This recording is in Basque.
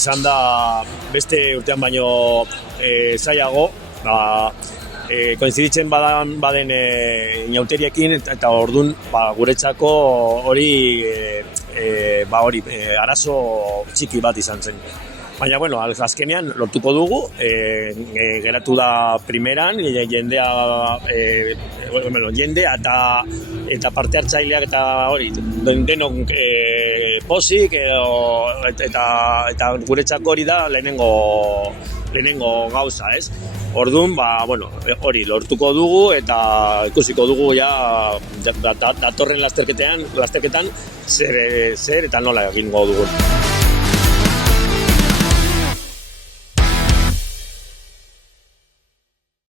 izan da beste urtean baino zailago, koinziditzen baden inauteriekin eta ordun guretzako hori arazo txiki bat izan zen. Baina, bueno, azkenean lortuko dugu, geratu da primeran, jendea eta parte hartzaileak eta hori, denok pozik eta guretzako hori da lehenengo gauza, ez? Orduan, hori lortuko dugu eta ikusiko dugu datorren lasterketan zer eta nola egingo dugu.